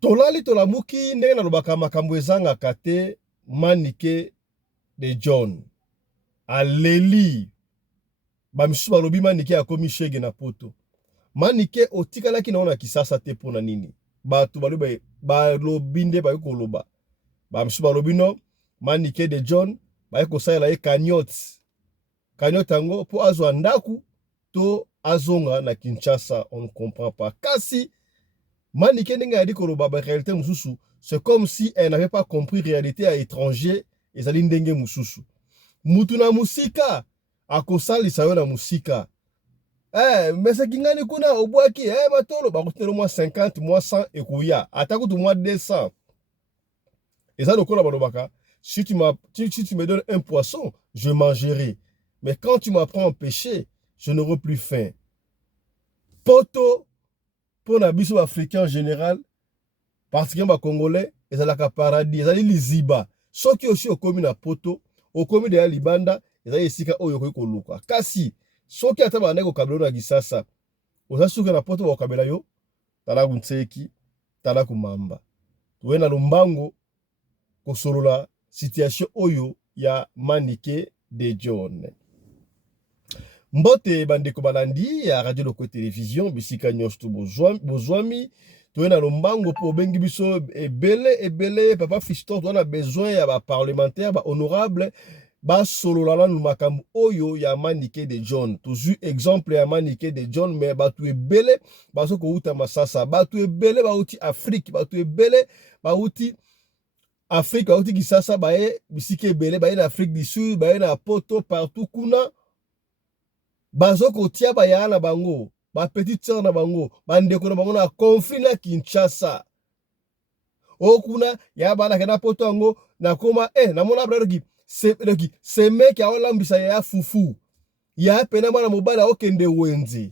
Tolali tolamuki ndenge na lobaka makambo ezangaka te Manike de John. Aleli. Bamisusu balobi Manike akomi shege na poto. Manike otikalaki naona kisasa te pona nini. Batu balobi nde bayo koloba. Bamisusu balobi no Manike de John bayo kosalela ye cagnotte. Cagnotte yango po azwa ndaku to azonga na Kinshasa, on ne comprend pas. Kasi Manike ndenge a dit koloba ba réalité mususu, c'est comme si elle n'avait pas compris réalité à étranger ezali ndenge mususu. Mutu na musika akosalisa yo na musika. Mais c'est kingani kuna obwaki matolo bakutelo moi 50 moi 100 ekoya atakutu moi 200. Et ça lokola balobaka, si tu me donnes un poisson, je mangerai. Mais quand tu m'apprends à pêcher, je n'aurai plus faim. Poto pour na biso africain en général, particulièrement congolais, ezalaka paradis, ezali liziba. Soki aussi okomi na poto, okomi de libanda, ezali esika oyo koki koluka. Kasi soki ata bana ko kabelo na gisasa, ozasuka na poto ba kabela yo, tala kuntseki, tala kumamba. Tuwe na lumbango kosolola situation oyo ya Manike de John. Mbote bandeko balandi ya Radio Loko Télévision bisika nyonso bozwami to na lombango po bengi biso ebele papa Fiston to na besoin ya ba parlementaire ba honorable ba solola la makambo oyo ya Manike de John. Toujours exemple ya Manike de John mais batu ebele baso ko uta masasa, batu ebele ba uti Afrique, batu ebele ba uti Afrique, ba uti kisasa bae bisika ebele bae na Afrique du Sud, bae na poto partout kuna. Bazo kotia baya na bango, ba petite sœur na bango, bandeko na bango na conflit na Kinshasa. Okuna ya bana kana poto yango na koma na mona braki se mec ya olambisa ya fufu. Ya pena mwana mobala okende wenze.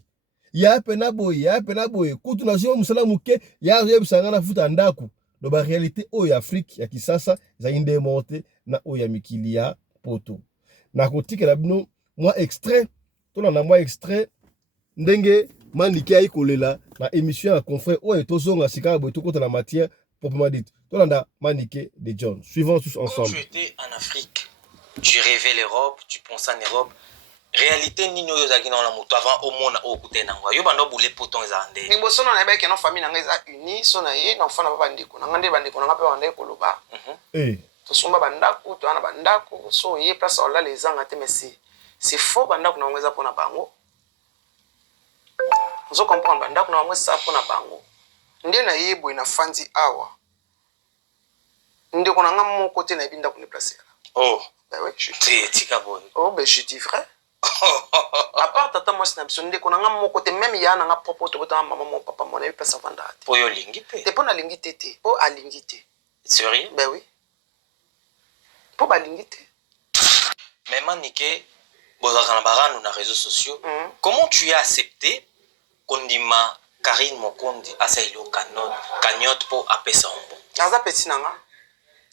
Ya pena boy, kutu na jimo musala muke ya yebisanga na futa ndaku. Do ba réalité oyo Afrique ya kisasa za inde monte na oyo mikili ya poto. Na kotikela bino moi extrait tolanda mwa extrait ndenge Manike ayi kolela na émission ya confrère oyo tozonga sika boy tokota na matière proprement dite. Tolanda Manike de John. Suivons tous ensemble. Quand tu étais en Afrique, tu rêvais l'Europe, tu pensais en Europe. Réalité nini oyo zaki na moto avant au monde au côté nangwa. Yo bando boule poton ezande. Ni boso na ba ke na famille na ngeza uni so na ye na fana ba bandiko. Na ngande bandiko na ngape bande koloba. To somba bandako to ana bandako so ye place ola les anga te merci. C'est faux bandako na ngeza pona bango. Vous comprenez bandako na ngeza pona bango. Ndie na yebo ina fanzi awa. Ndie kona ngamo côté na binda ko déplacer. Oh, ben oui, je dis tika boy. Oh ben je dis vrai. À part tata moi c'est n'absolu ndie kona ngamo côté même ya na nga propos to bota maman mon papa mon place vanda. Po yo lingi te. Te pona lingi te te. Po a lingi te. Sérieux? Ben oui. Po ba lingi te. Mais Manike bozakana na réseaux sociaux. Comment tu as accepté kondima Karine Mokondi asailo cagnotte pour apesa ombo? Aza petit nanga.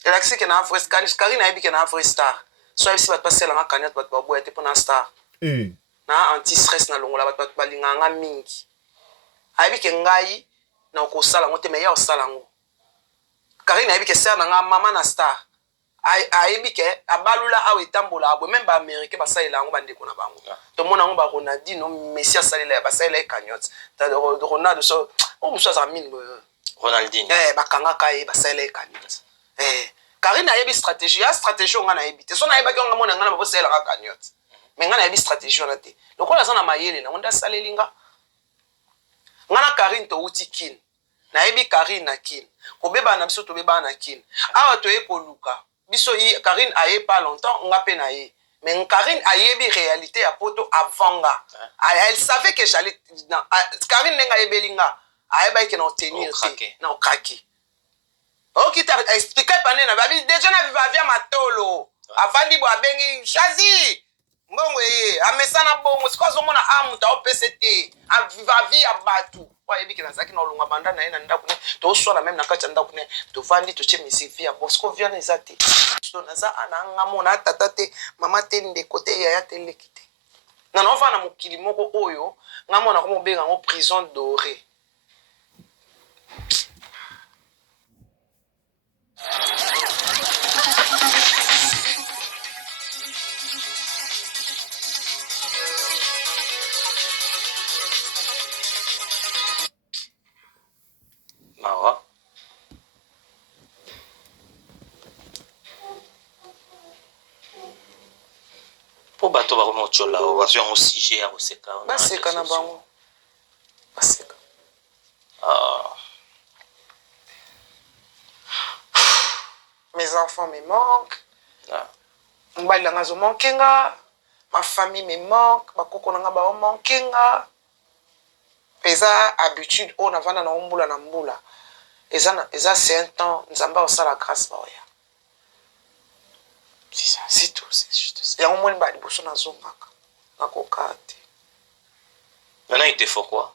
El aksi ke na vrai Karine na yebi ke na vrai star. So yebi si bat passer la cagnotte bat ba boya te pona star. Na anti stress na longola bat balinga nga mingi. Ayebi ke ngai na ko sala ngote me ya o sala ngo. Karine ayebi ke ser na nga mama na star. Ayebi ke abalula awe tambola abo même ba américain ba salela ngo bandeko na bango. To mona ngo ba Ronaldinho Messi salela ba salela cagnotte. Ta Ronaldo so o muso za mine Ronaldinho. Ba kanga kai ba salela cagnotte. Karine ayebi stratégie, ya stratégie nga na yebi te. So na yeba ki nga mona nga na ba salela cagnotte. Mais nga na yebi stratégie na te. Lokola za na mayele na onda salelinga. Nga na Karine to uti kin. Na yebi Karine na kin. Ko beba na biso to beba na kin. Awa to ye ko luka. Biso yi Karine aye pas longtemps nga pe na ye. Mais Karine ayebi réalité ya poto avant nga. Elle savait que j'allais Karine nenga yebelinga. Ayeba ke na tenir te. Na okaki. Ok, tu as expliqué pendant la vie. Déjà, on a vu matolo. Avant de boire, bengi, chazi. Bon, oui, à mesana bon, c'est quoi ce monde a amu, t'as OPCT. À vie à batu. Ouais, et bien, que ça qui n'a longa banda na ina ndakune. Tu reçois la même na kacha ndakune. Tu vandi, tu chez mes filles à Bosco, viens les athées. Tu n'as ça, anangamona, tatate, maman tende côté, yaya tele kite. Non, on va na mukili moko oyo. Ngamona comme benga en prison dorée. bato bakoma ochola bazwi yango sujet ya koseka baseka na bango baseka. Mes enfants me manquent. Mbali nanga zo manquenga. Ma famille me manque. Bakoko nanga ba manquenga. Eza habitude on avana na mbula na mbula. Eza c'est un temps nzamba osala grâce ba oya. C'est ça, c'est tout, c'est juste ça. Ya omoni ba liboso na zongaka. Nakokate. Maintenant il te faut quoi?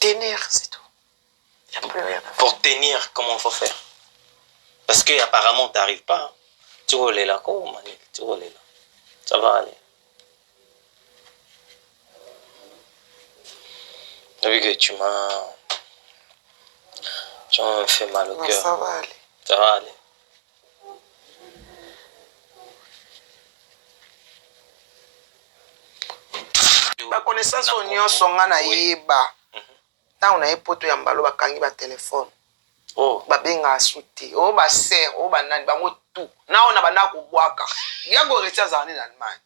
Tenir, c'est tout. Il n'y a plus rien à faire. Pour tenir, comment il faut faire? Parce que apparemment tu n'arrives pas. Tu roules là, comment tu roules là? Ça va aller. Vu que tu m'as fait mal au cœur. Ça va aller. Ça va aller. Ba connaissance nyonso nga na yeba. Tant na epoto ya mbalo bakangi ba téléphone. Oh, ba benga asuti. Oh ba ser, oh ba nani bango tout. Na ona bana ko bwaka. Yago retia za en Allemagne.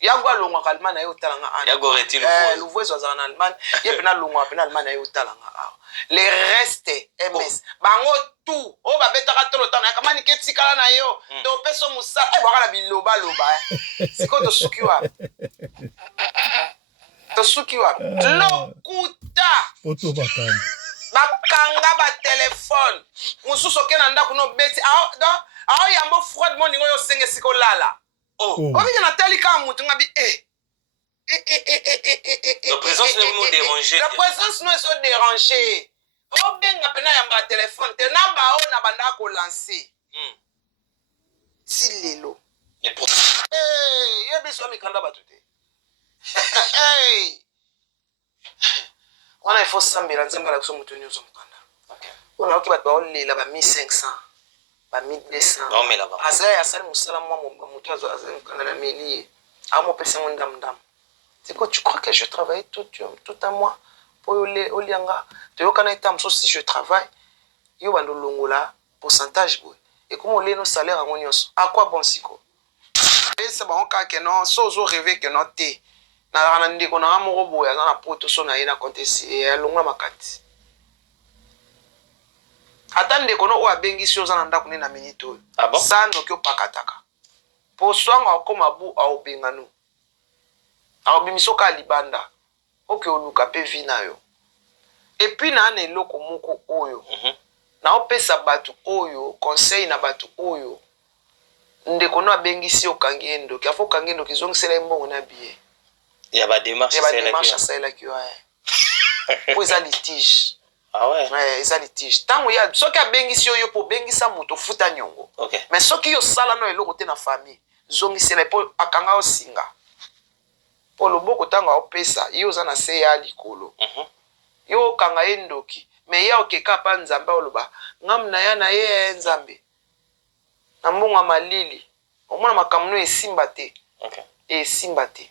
Yago alongwa ka Allemagne ayo talanga ana. Yago reti le voice za en Allemagne. Ye pena longwa pena Allemagne ayo talanga awa. Les restes MS. Bango tout. Oh ba betaka tolo tana kama ni ketikala na yo. To peso musa. Eh bwaka na biloba loba. Siko to sukiwa. Tosukiwa lokuta Oto bakam bakanga ba téléphone mususu okena ndako no beti ao yambo froid morning oyo senge siko lala obi na telika mutu ngabi la présence ne nous déranger. La présence nous est dérangée. O benga pena yamba téléphone te na ba o na banda ko lancer si lelo et pour yebiso mikanda batute. Hey! On a fait sambela nzamba la kuso mutuni uzo mukanda. OK. On a okiba ba olela ba 1500, ba 1200. Non mais là-bas. Azaya asali musala mwa mutu azo azali mukanda na meli. Amo pesa mo ndam. C'est quoi tu crois que je travaille tout un mois pour olianga to yokana itam so si je travaille yo bando longola pourcentage boy. Et comment on no salaire en nyonso. À quoi bon siko? Et c'est bon ka que non so zo rêver que non té. Na ndiko na moko boya na poto so na ina kontesi ya longa makati atande kono o abengi sio za ndako ni na minito ah bon sano kyo pakataka po swanga okoma bu au benganu au bimisoka libanda oke oluka pe vina yo et puis na ne loko moko oyo na opesa batu oyo conseil na batu oyo ndeko no abengi sio kangendo kiafo kangendo kizongisela mbongo na biye. Il y a des démarches c'est là qui ouais. Pour ça litige. Ah ouais. Ouais, ça litige. Tant il y a ce qui a bengi si yo pour bengi sa moto futa nyongo. OK. Mais ce qui yo sala no eloko te na famille. Zongi c'est là pour akanga osinga. Pour le boko tanga opesa yo za na se ya likolo. Yo kanga endoki. Mais ya okeka pa nzamba oloba. Ngam na ya na ye nzambe. Na mbonga malili. Omona makamno esimba te. OK. Esimba te.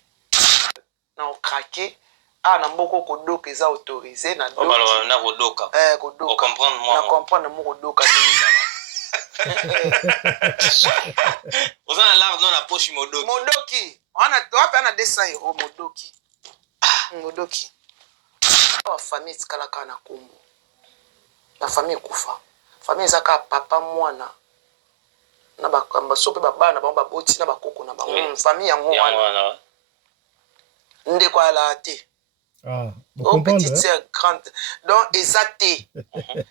Na okrake na mboko kodoka eza autorisé na doki. Na kodoka. Kodoka. On comprendre moi. Na comprendre mo kodoka Vous en l'art dans la poche modoki. Modoki. Wapi ana 200 € modoki. Modoki. Wa famille tikalaka na kombo. Na famille kufa. Famille zaka papa mwana. Na bakamba sope babana ba baboti na bakoko na bango. Famille yango wana. Ndeko ala te. Au petite sœur grande. Donc ezate.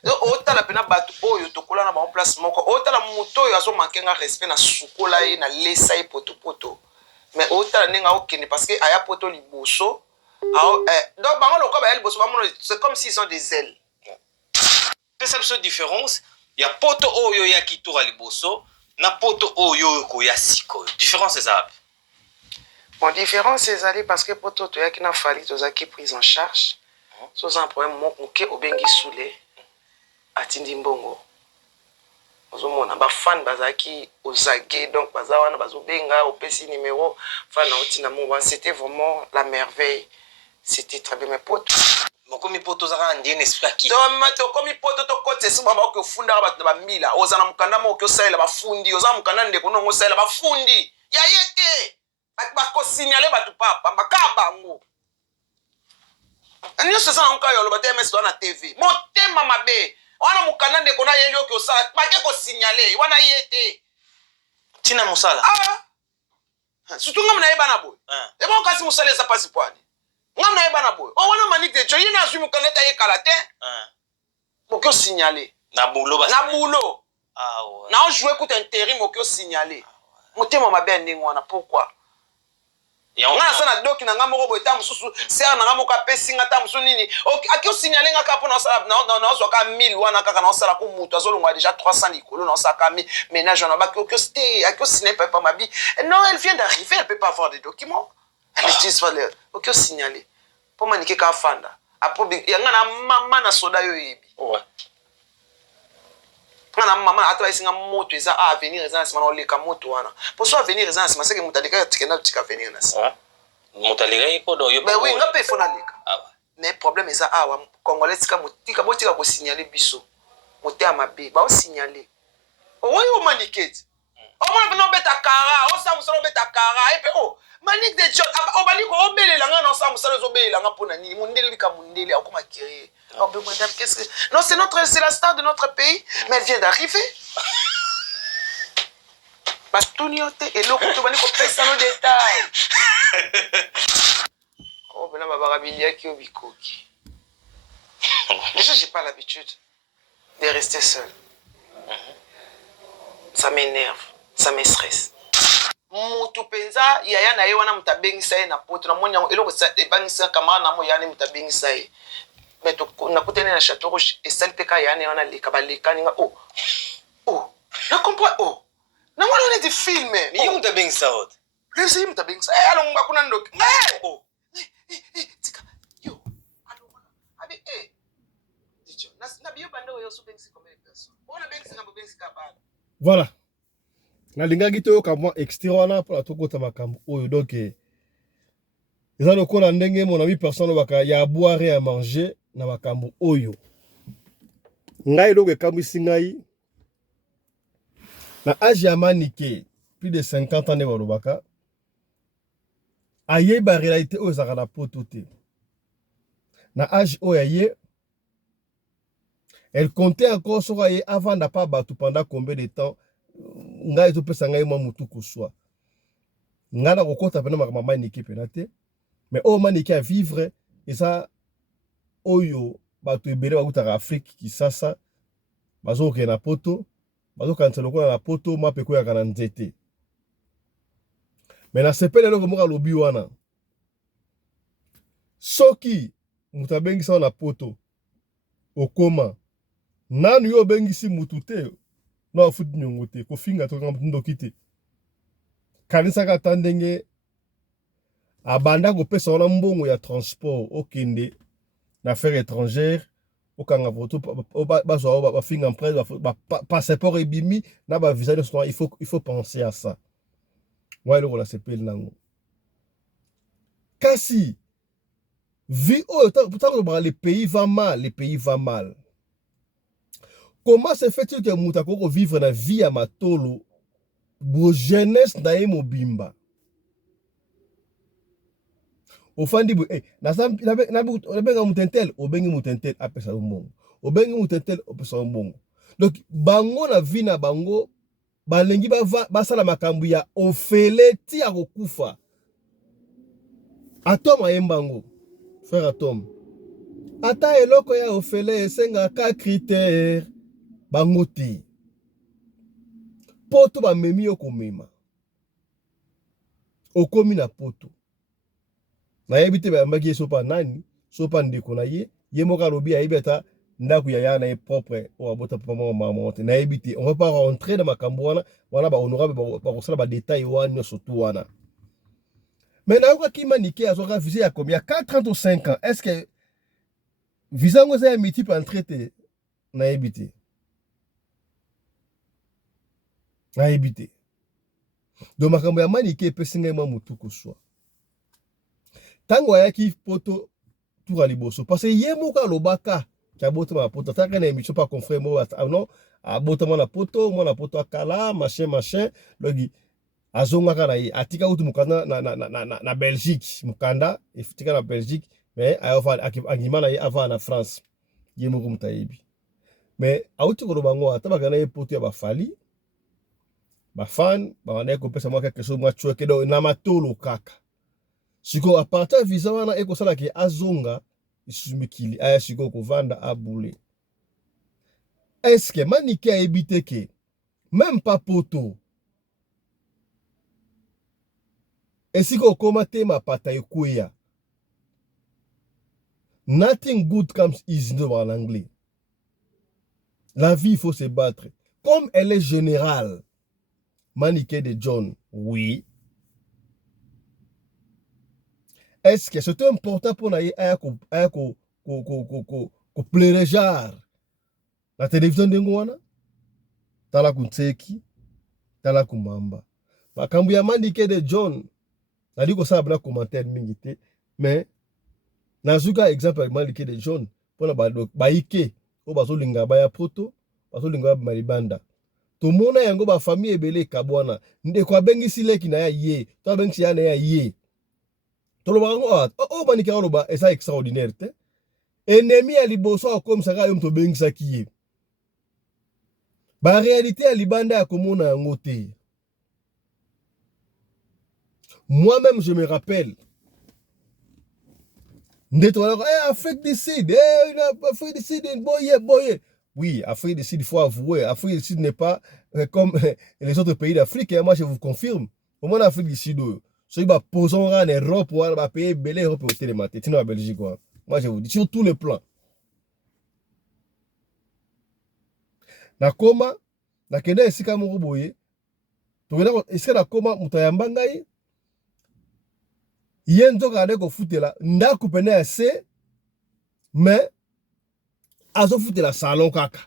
Donc autant la pena batu oyo tokola na ba place moko. Autant la moto oyo azo mankenga respect na sukola ye na lesa ye poto. Mais autant nenga okene parce que aya poto liboso. Donc bango loko ba liboso ba mono c'est comme s'ils ont des ailes. Perception différence, il y a poto oyo ya kitura liboso, na poto oyo ko ya siko. Différence c'est ça. Bon, différence c'est allé parce que poto to ya ki na fali to za ki prise en charge. So za un problème moke obengi soule atindi mbongo. Ozomona ba fan bazaki ozage donc bazawana bazobenga opesi numéro fan otina mo c'était vraiment la merveille. C'était très bien mes potes. Mokomi poto zaka ndien esprit ki. To komi poto to kote si baba ko funda ba ba mbila ozana mukanda mo ko saela ba fundi ozana mukanda ndeko no ngo saela ba fundi ya yete bakosignale bato papa bakaba bango nyonso eza na nka yolo batems wana tv motema mabe wana mokanda ndeko na yeli oki osala bake kosignale wana ye te tina mosala surtout ngam nayeba na boye eba kasi mosala eza pasi pwani ngam nayeba na boye o wana manike te ye nazwi mokanda ta yekala te moki osignale na bulo na ojoue kuta intérim moki osignale motema mabe ya ndenge wana pourquoi nga nasa na doki na nga moko boye ta mosusu sere na nga moko apesi nga ta mosusu nini aki osignale nga kaka mpo naozwaka 1000 wana kaka naosala ko mutu azolongwa déjà 300 likolo naosalaka ménage wana baki aki osignale papa mabi non elle vient d'arriver elle peut pas avoir des documents elle n'utilise pas l'air oki osignale mpo manike ka afanda yanga na mama na soda yo yebi nga na mama ata bayisinga moto eza avenir eza na nsima na oleka moto wana mpo so avenir eza na nsima seke moto alekaka tikenda tika avenir na nsima moto alekaki kodo oui nga mpe efo naleka mais problème eza awa congolais tika botika kosignale biso motema mabe baosignale owoyi omaniketi omona pena obeta kara osala mosala obeta kara epe Manik de John, obali ko obele langa non ça musala obele langa pona ni mundele bika mundele akoma créer. Oh ben madame qu'est-ce que non c'est la star de notre pays mais elle vient d'arriver. Bastoniote et loko to bani ko pesa no détail. Oh ben là baba bilia ki obikoki. Déjà j'ai pas l'habitude de rester seul. Ça m'énerve, ça me stresse. Mutu penza yaya na ye wana mutabengisa ye na poto na monya eloko sa ebangisa kama na mo yani mutabengisa ye meto na kutene na Château Rouge et salpeka yani wana leka baleka ninga na comprends na mwana on est des films ni mutabengisa wote le c'est mutabengisa alo ngba kuna ndoki tika yo alo abi dijo na biyo bando yo so bengisi comme personne ona bengisi na bengisi ka bala voilà. Nalingaki toyoka mwa extrait wana pour tokota makambo oyo donc eza lokola ndenge mon ami personne baka ya boire et à manger na makambo oyo ngai donc ekambwisi ngai na âge ya manike plus de 50 ans ne balobaka ayeba réalité oyo ezaka na poto te na âge oyo aye elle comptait encore sur aye avant n'a pas battu pendant combien de temps ngai to pesa ngai mwa mutu kuswa ngana kokota pena mama niki pena te mais o maniki a vivre eza oyo bato ebele bakutaka Afrique kisasa bazoke na poto bazokanisa lokola na poto mape koyaka na nzete mais na sepele loko moka lobi wana soki mutu abengisa na poto okoma nanu yo bengisi mutu te no afuti nyongo te kofinga to ndoki te kanisa ka tandenge abanda ko pesa wana mbongo ya transport okende na affaires étrangères okanga voto bazwa ba finga emprise ba passeport ebimi na ba visa de soin il faut penser à ça ouais le la sepel nango kasi vie pourtant les pays va mal. Comment se fait-il que Moutako vivre la vie à Matolo, pour jeunesse d'ailleurs mobimba? Au fin du bout, nabenga mutentel, obengi mutentel apesa umongo. Obengi mutentel apesa umongo. Donc bango na vie na bango, balengi basala makambu ya ofele ti akokufa. Atom ayembango, frère Atom. Ata eloko ya ofele esenga ka critère. Bangote poto ba memi yo komema okomi na poto na yebite ba mbaki sopa nani sopa ndeko na ye moka lobi ayebeta ndaku ya yana e propre o abota papa mama na yebite on va pas rentrer dans makambo wana ba honorable ba kosala ba détails wana surtout wana mais na yoka kima nike azoka visa ya combien 4 ans ou 5 ans est-ce que visa ngo za multiple entrée na yebite a éviter. Donc makambo ya manike pesinga mwa mutu kuswa. Tango ayaki poto tour liboso parce que yemoka lobaka ki abota ma poto taka na émission pas confrère mo non abota mo na poto akala machin logi azonga kana ye atika utu mukanda na Belgique mukanda efitika na Belgique mais ayofa akimana ye ava na France ye moko mutayebi mais auti ko bango atabaka na ye poto ya bafali bafan bana ko pesa mwaka quelque chose mwa chweke do na matolo kaka siko a partir visa wana eko sala ki azonga isumikili aya siko ko vanda abule est-ce que Manike a évité que même pas poto et si ko komate ma pata ekuya nothing good comes easy en anglais. La vie, il faut se battre. Comme elle est générale, Manike de John, oui. Est-ce que c'est important pour nous ko plaire la télévision de Ngwana? Tala kunseki, tala kumamba. Makambu ya Manike de John, nadi ko sa bla commentaire mingi te, mais nazuka exemple Manike de John pona ba ike o bazolinga baya poto bazolinga ba malibanda to mona yango ba famille ebele kabwana ndeko abengisi leki na ya ye to abengisi ya na ya ye to lo bango o Manike oloba esa extraordinaire te ennemi ya liboso comme ça yo mto bengisa kiye ba réalité ya libanda ya komona yango te. Moi-même je me rappelle Afrique du Sud, Afrique du Sud, boye. Oui, Afrique du Sud, il faut avouer, Afrique du Sud n'est pas comme les autres pays d'Afrique. Moi, je vous confirme. Au moins, Afrique du Sud, ceux qui posent en Europe, ou en pays belé, Europe au télématé, sinon en Belgique. Moi, je vous dis, sur tous les plans. Nakoma, nakenda esika moko boye. Tokenda esika nakoma mutayamba ngai. Yendo gade ko futela ndaku pene ya se mais azo futela salon kaka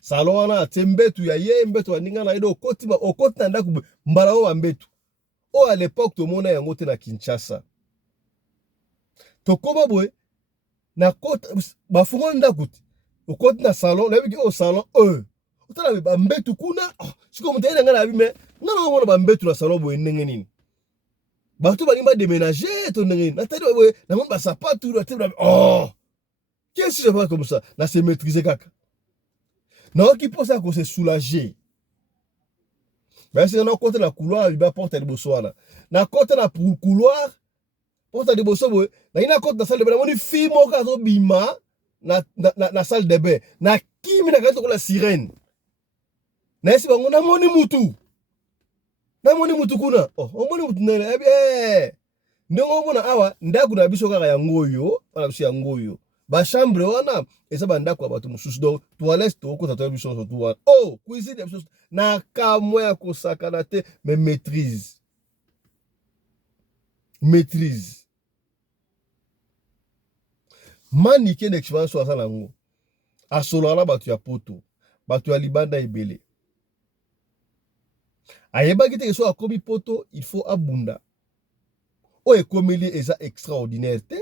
salon wana tembetu ya ye mbetu aninga na ido okoti na ndaku mbala o mbetu o à l'époque to mona yango te na Kinshasa to koma boy na kota ba fungo ndaku okoti na salon na biki o salon utala ba mbetu kuna siko mutenda ngana bi me ngana mona ba mbetu na salon boy ndenge nini bato balimba déménager ton ndenge na tadi boy na mona ba sapatu na tedi qu'est-ce que je fais comme ça na se maîtriser kaka na oki posa ko se soulager ba c'est na côté na couloir ba porte de bosoana na côté na couloir porte de boso boy na ina côté na salle de bain moni fille moka zo bima na salle de bain na kimi na kato ko la sirène na esi bango na moni mutu kuna omoni mutu nene ndongo mona awa ndaku na biso kaka ya ngoyo na biso ya ngoyo ba chambre wana eza ba ndaku bato mususu donc toilette to ko tata biso so tuwa cuisine de biso na kamwe ya kosakana te mais maîtrise Manike d'expérience wa sala ngo asolala bato ya poto bato ya libanda ebele ayebaki te so akomi poto il faut abunda o ekomeli eza extraordinaire te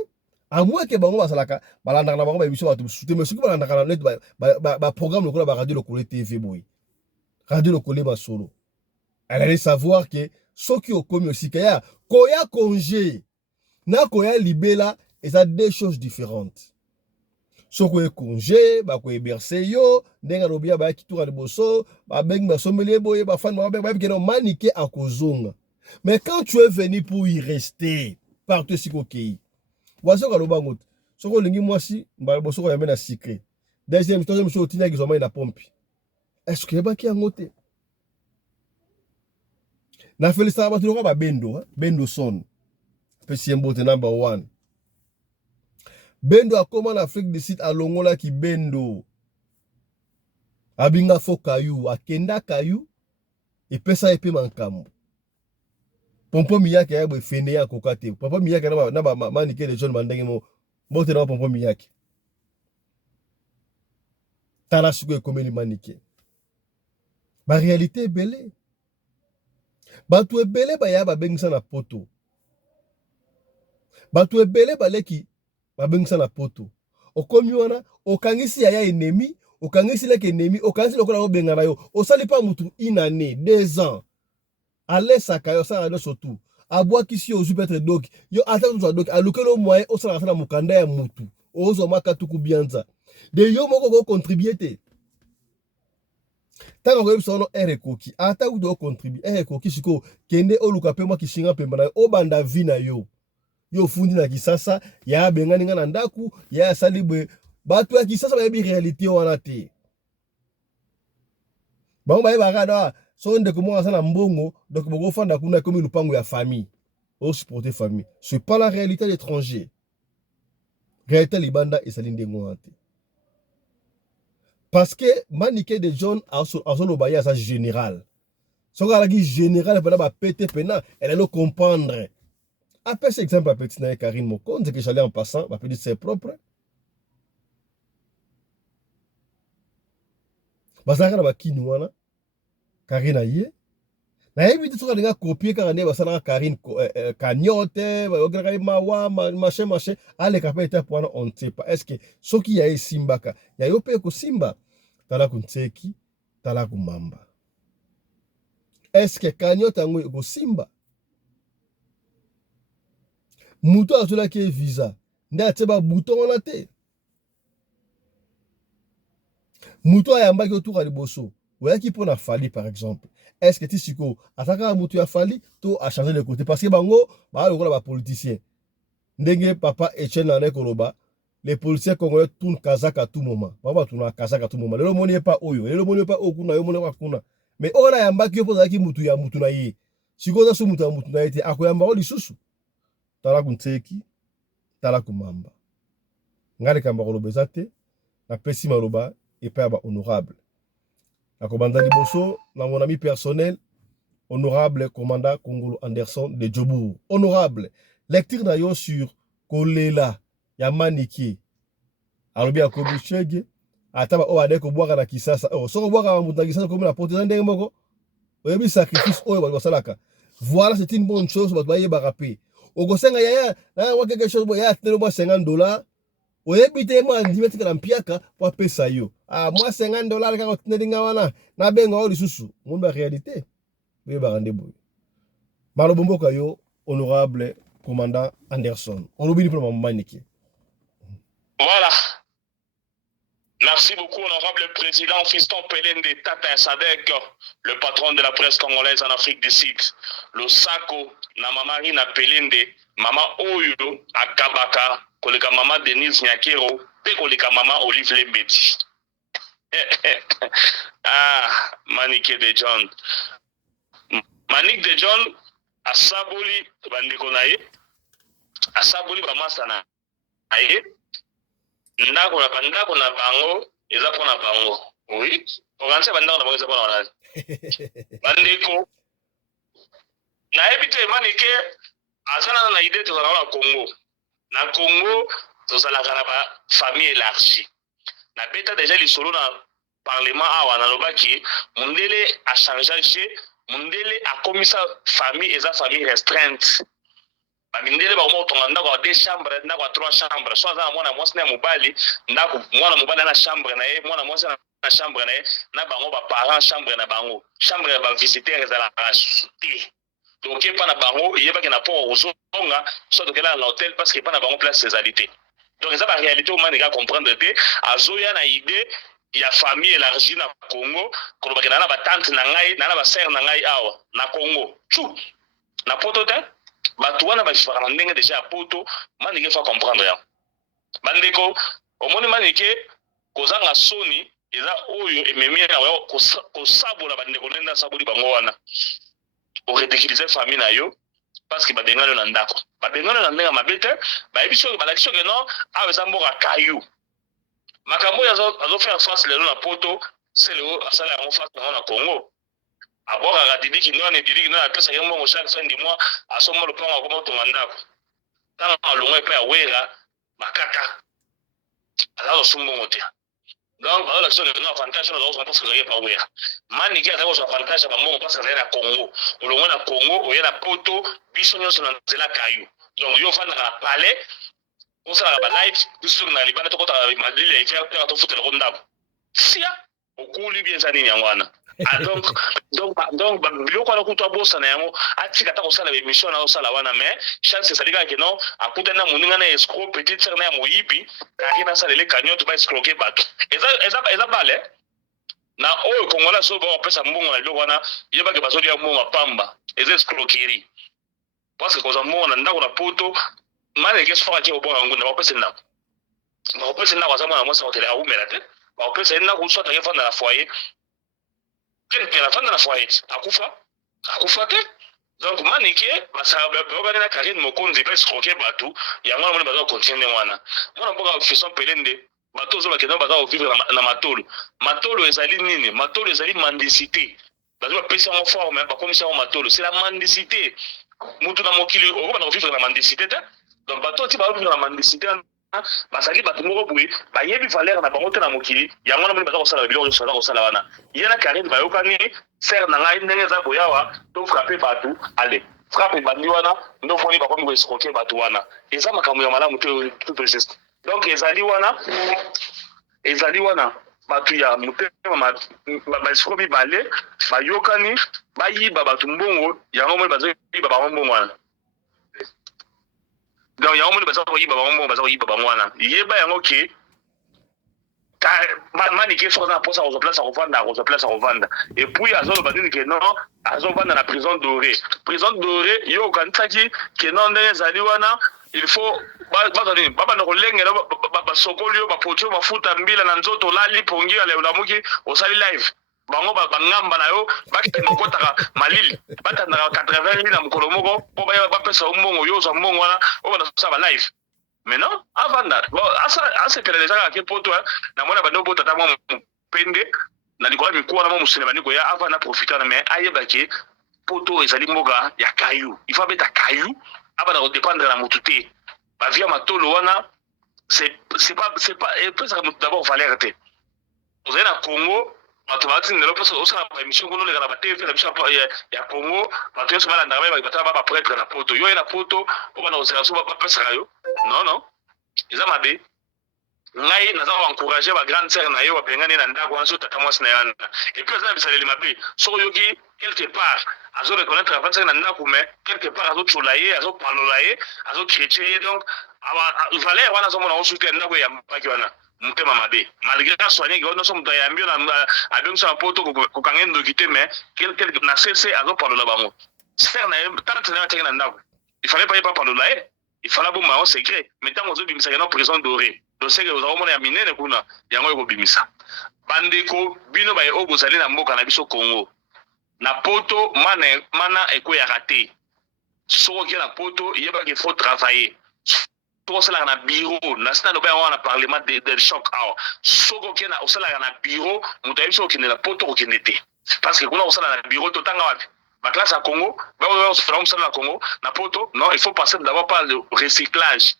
à moins que bango basalaka balandaka na bango bayebiso bato mosusu te mais soki balandaka na net ba programme lokola ba radio lokole TV boy radio lokole masolo elle allait savoir que soki okomi osika ya koya congé na koya libela eza deux choses différentes. Soko e congé ba ko héberger yo ndenga lobia ba kitura liboso ba beng ba sommelier boye ba fan ba beng ba Manike akozonga. Mais quand tu es venu pour y rester partout siko kei wazo ka lobango soko lingi mwasi mbala bosoko ya mena secret deuxième chose tinya kizoma na pompe est-ce que ba ki angote na Felisa ba tuloko ba bendo son pesi mbote number 1 Bendo akoma na Afrique du Sud alongola ki bendo abinga fo kayu akenda kayu epesa epe mankambo pompo miyake ya bo fende ya kokate pompo miyake na ba Manike de John bandenge mo bote na pompo miyake tala suko ekomeli Manike ba réalité ebele bato ebele ba ya ba bengisa na poto bato ebele baleki babengisa na poto okomi wana okangisi ya ennemi okangisi leke ennemi okangisi lokola obenga na yo osali pa mutu 1 année 2 ans alesaka yo sala nyonso tu abwakisi yo ozwi peut-être doki yo ata tozwa doki alukeli moyen osalaka na mokanda ya mutu ozwa makatuku bianza de yo moko kocontribue te ntango koyebisa ono ere ekoki ata kutu ocontribue ere ekoki sikoyo kende oluka mpe mwa kishinga pemba na yo obanda vi na yo yo ofundi na Kisasa ya abengani nga na ndaku ya asali boye bato ya Kisasa bayebi réalité wana te bango bayebaka da so ndeko moko aza na mbongo donc bokofanda kuna ekomi lupango ya famille osupporter famille c'est pas la réalité de l'étranger réalité libanda ezali ndenge wana te parce que Manike de John azoloba ye aza général soki alaki général pena bapete pena elelo comprendre apesa exemple apeti na ye Karine Mokonzi que j'allais en passant bapedi c'est propre bazalaka na bakini wana Karine aye nayebi te soki alinga kopie kaka nde basalaka Karine cagnotte bayokelaka ye mawa machin aleka mpe etape wana on ne sait pas est ce que soki ya ye simbaka ya yo mpe ekosimba tala kuntseki tala kumamba est ce que cagnotte yango ekosimba mutu azolaki ye visa nde atie babouton wana te mutu ayambaki otuka liboso oyaki mpo na fali par exemple est ce que ti sikoyo ataka mutu ya fali to achange de côté parce que bango baa lokola bapoliticien ndenge papa Etienne nane koloba les policiers congolais tournent kazaka à tout moment bango batunaka kazaka à tout moment lelo moni ye pa oyo lelo moni ye pa oyo kuna yo moni kwa kuna mais oyo na yambaki yo mpo ozalaki mutu ya mutu na ye sikoyo oza so mutu ya mutu na ye te akoyambako lisusu tala kuntseki tala kumamba nga likambo koloba eza te napesi maloba epai ya bahonorable nakobanda liboso na mon ami personnel honorable commandant Kongolo Anderson de Djobour honorable lecture na yo sur kolela ya Manike alobi akobi chege ata ba oyo ade kobwaka na Kisasa soko obwaka mutu na Kisasa komi na pote eza ndenge moko oyebi sacrifice oyo bato basalaka voilà c'est une bonne chose bato bayebaka mpe okosenga yaya na quelque chose ya atelo mwa $50 oyebi te mwa ndimi tika na mpiaka po apesa yo mwa $50 kaka otindelinga wana nabenga oyo lisusu mondo ya réalité oyebaka nde boye maloba mboka yo honorable commandant Anderson olobi ni mpona Manike. Voilà. Merci beaucoup, honorable président Fiston Pelende Tata Sadek, le patron de la presse congolaise en Afrique du Sud. Le Sako, na mama Rina Pelende, mama Oyo, Akabaka, koleka mama Denise Nyakero, pe koleka mama Olive Lembedi. Manike de John. Manike de John, asaboli bandeko na ye, asaboli bamasa na ye. Ndako na bango eza pona bango oui okanse bandako na bango eza pona wana bandeko na ebite Manike azana na idée tozala na Congo tozala na ba famille élargie na beta déjà lisolo na parlement awa na lobaki mundele a changé mundele a komisa famille eza famille restreinte bamindele bango tonga ndako ya 2 chambres ndako ya 3 chambres so aza mwana mwasi na mobali ndako mwana mobali na chambre na ye mwana mwasi na chambre na ye na bango ba parents chambre na bango chambre ya ba visiteurs ezala te donc pas na bango yebaki na port ozonga so dokela na hôtel parce que pas na bango place sexualité donc eza ba réalité au Manike comprendre te azoya na idée ya famille élargie na Congo kolobaki na ba tante na ngai na ba sœur na ngai awa na Congo tout na poto te bato wana bajivaka na ndenge deja ya poto Manike fa comprendre ya bandeko omoni Manike kozanga soni eza oyo ememi na yo kosabola bandeko nenda saboli bango wana oridiculiser famille na yo parce que babengana na ndako babengana na ndenge mabe te bayebi soki balaki soki non awa eza mboka kayu makambo oyo azofaire face lelo na poto se lelo asala yango face nango na Congo abwakaka didiki nwana apesaki mbongo chaque fin du mois asomba lopango akoma otonga ndako ntango alongo epai ya wera bakaka aza kosu mbongo te donc azolakisa soki no avantage oyo azokosoma parce que azali epa wera Manike azali kozwa avantage ya bambongo parce que azali na Congo olongo na Congo oye na poto biso nyonso na nzela kayu donc yo ofandaka na palais osalaka balive biso soki na libanda tokotaka malili ya hiver te tofutelako ndako sia okuli bi eza nini yango wana donc biloko wana kutu abosana yango atika ata kosala bémission na osala wana mais chance ezali kaka ke non akutani na moninga na escro petite sere na ya moyibi kaki nasalele cagnotte baescroke bato eza bale na oyo kongola so baopesa mbongo na biloko wana yebake bazolia mbongo apamba eza escroquerie parce que kozwa mbongo na ndako na poto maleke soka ke obonga ngunda baopesa ndako baopesa ndako aza mwana mwasi hotele aumela te baopesa ndako soit akefanda na foyer quelqu'un la fanda na foyer akufa te donc manike basabakani na Karine Mokonzi pa escroquer bato yango na moni baza continuer wana mwana mboka Fiston Pelende bato zo bakenda baza vivre na matolo ezali nini matolo ezali mendicité bazo bapesa en forme ba komisa en matolo c'est la mendicité mutu na mokili okoba na vivre na mendicité te donc bato ti ba vivre na mendicité basali bato moko boye bayebi valeur na bango te na mokili yango na moni baza kosala biloko nyonso baza kosala wana ye na Karine bayokani ser na ngai ndenge eza boyawa to frappe bato ale frappe bandi wana ndo moni bakomi koescroquer bato wana eza makambo ya malamu te tout juste donc ezali wana bato ya motema baescro mibale bayokani bayiba bato mbongo yango moni bazoyiba bango mbongo wana donc yango moni baza koyiba bango mbongo baza koyiba bango wana yeba yango ke manike soki aza na mposa akozwa place akovanda et puis azoloba nini ke non azovanda na prison doré yo okanisaki ke non ndenge ezali wana il faut babanda kolengela basokoli yo bapoti yo mafuta mbila na nzoto olali pongi olamuki osali live bango bangamba na yo bakende kokotaka malili batandaka 80 na mokolo moko mpo bapesa yo mbongo yo ozwa mbongo wana obanda kosala ba live mais non avant that asepela deja kaka ke poto na mwana bando bota ta mwa pende na likola mikuwa na mwa musene baniko ya avant na profiter na mais ayeba ke poto ezali mboka ya kayu il faut beta kayu abana ko dépendre na mutu te ba via matolo wana c'est pas et puis ça d'abord valeur te vous êtes na Congo matobati ndelo parce que osala ba émission kono le kana ba TV na bisha ya Congo bato yo sala ndaba ba bataba ba prêtre na poto yo na poto obana osala so ba pesa yo non eza mabe ngai naza ko encourager ba grande sœur na yo ba pengani na ndako wana so tata mwasi na yana et puis ça bisaleli mabe so yoki quelque part azo reconnaître la femme na ndako mais quelque part azo cholaye azo parloyer azo chrétien donc aba valeur wana zo mona osuka ndako ya mpaki wana mutema mabe malgré ça soigner que nous sommes dans yambio na abeng sa poto ko kangendo kité mais quelque na cc azo parloyer bango faire na tante na tena ndako il fallait pas parler là il fallait bon en secret mais tant ozo bimisa na prison dorée donc c'est que vous avez ya minene kuna yango ko bimisa bandeko bino ba o bozali na mboka na biso Congo na poto mana eko ya raté soko ke na poto yeba qu'il faut travailler osala na bureau na sina loba wana parlement de choc awa soko ke na osala na bureau mutu ayebi soko kende na poto kokende te parce que kuna osala na bureau totanga wapi ma classe à Congo osala na Congo na poto non il faut passer d'abord par le recyclage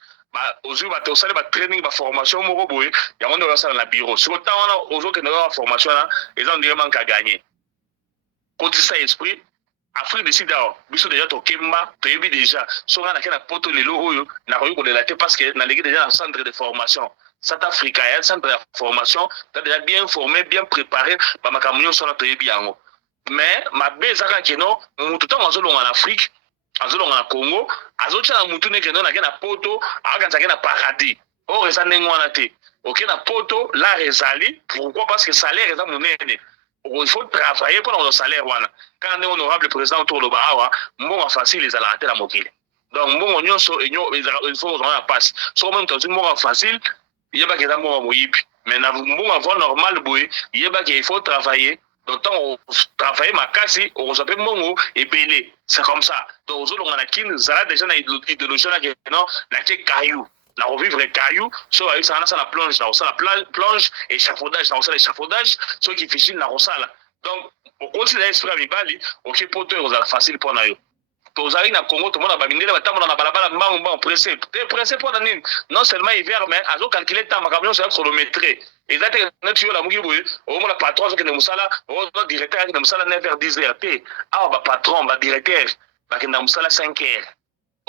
aujourd'hui ba osala ba training ba formation moko boye yango ndo osala na bureau soko ta wana ozokende na formation na eza ndire manka gagner kotisa esprit Afrique du Sud biso déjà tokemba toyebi déjà songa na kena poto lelo oyo na koyi kolela te parce que na legi déjà un centre de formation South Africa un centre de formation t'as déjà bien formé bien préparé ba makamyo sona toyebi yango mais ma bezaka keno mutu tango azolonga na Afrique azolonga na Congo azocha na mutu ne keno na kena poto akanza kena paradis o resa nengwana te OK na poto la rezali pourquoi parce que salaire est monene il faut travailler pour le salaire wana quand on est honorable président autour le bawa mbongo facile les ala la mokili donc mbongo nyonso il faut on la passe so même dans une mbongo facile il y a pas que dans mbongo moyipi mais na mbongo avant normal boy il y a pas qu'il faut travailler donc on travailler makasi on s'appelle mbongo et belé c'est comme ça donc ozolo ngana kin zala déjà na idéologie na non na ke caillou na revivre caillou so ça na plonge na ça la plonge et échafaudage na ça l'échafaudage so qui difficile na rosala donc au continent esprit mibali OK poto ozala facile pour na yo tozali na Congo to mona ba mindele batamona na balabala mbang pressé pour na nini non seulement hiver mais azo calculer temps makamyo sur chronométré exactement notre yo la mugi boye au mona patron que ne musala au directeur que ne musala 9h 10h ah ba patron ba directeur ba que na musala 5h